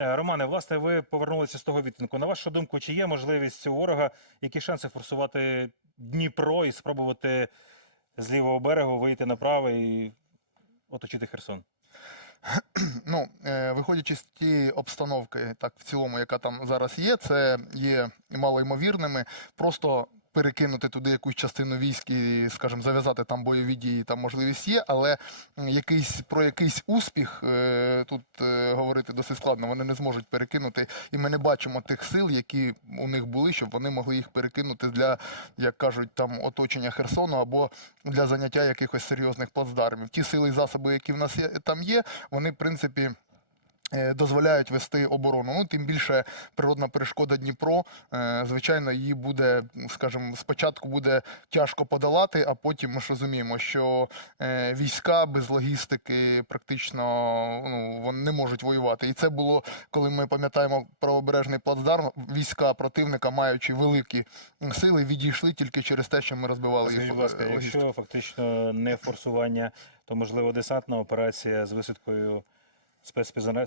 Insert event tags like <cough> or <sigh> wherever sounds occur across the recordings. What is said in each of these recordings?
Е, Романе, власне, ви повернулися з того відтинку. На вашу думку, чи є можливість у ворога які шанси форсувати Дніпро і спробувати з лівого берегу вийти направо і оточити Херсон? <clears throat> Ну, е, виходячи з тієї обстановки, так в цілому, яка там зараз є, це є малоймовірними. Просто перекинути туди якусь частину військ і, скажімо, зав'язати там бойові дії, там можливість є, але якийсь про якийсь успіх е, тут е, говорити досить складно. Вони не зможуть перекинути, і ми не бачимо тих сил, які у них були, щоб вони могли їх перекинути для, як кажуть, там оточення Херсону або для заняття якихось серйозних плацдармів. Ті сили і засоби, які в нас є, там є, вони, в принципі. Е, Дозволяють вести оборону. Ну тим більше природна перешкода Дніпро. е, Звичайно, її буде, скажімо, спочатку буде тяжко подолати, а потім ми ж розуміємо, що е, війська без логістики практично ну, вони не можуть воювати. І це було, коли ми пам'ятаємо правобережний плацдарм. Війська противника, маючи великі сили, відійшли тільки через те, що ми розбивали їх будь ласка, логістику. якщо фактично не форсування, то можливо десантна операція з висадкою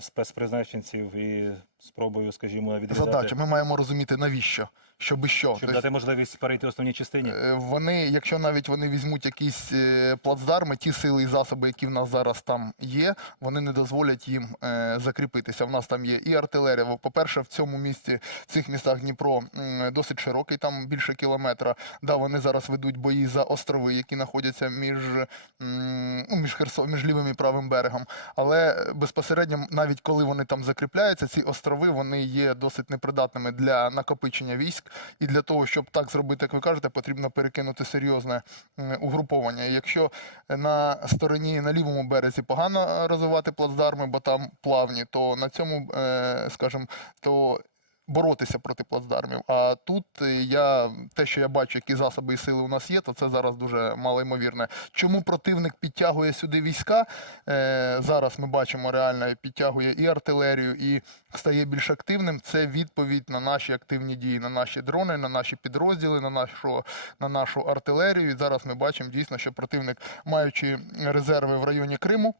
спецпризначенців і спробою, скажімо, відрізати, Задача. Ми маємо розуміти, навіщо, щоби що. щоб Тобто, дати можливість перейти основній частині. Е, Вони, якщо навіть вони візьмуть якісь е, плацдарми, ті сили і засоби, які в нас зараз там є, вони не дозволять їм е, закріпитися. В нас там є і артилерія. По-перше, в цьому місті, в цих містах Дніпро м, досить широкий, там більше кілометра. Да, вони зараз ведуть бої за острови, які знаходяться між, м, ну, між Херсон, між лівим і правим берегом. Але безпосередньо, навіть коли вони там закріпляються, ці острови вони є досить непридатними для накопичення військ. І для того, щоб так зробити, як ви кажете, потрібно перекинути серйозне угруповання. Якщо на стороні на лівому березі погано розвивати плацдарми, бо там плавні, то на цьому, е, скажімо, то боротися проти плацдармів. А тут е, я те, що я бачу, які засоби і сили у нас є, то це зараз дуже малоймовірне. Чому противник підтягує сюди війська? Е, зараз ми бачимо реально підтягує і артилерію, і стає більш активним. Це відповідь на наші активні дії, на наші дрони, на наші підрозділи, на нашу, на нашу артилерію. І зараз ми бачимо дійсно, що противник, маючи резерви в районі Криму.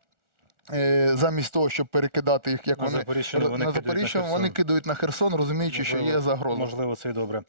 Е, Замість того, щоб перекидати їх, як На вони Запоріжжя вони на Запоріжжя, вони кидають на Херсон, розуміючи, що є загроза. Можливо, це і добре.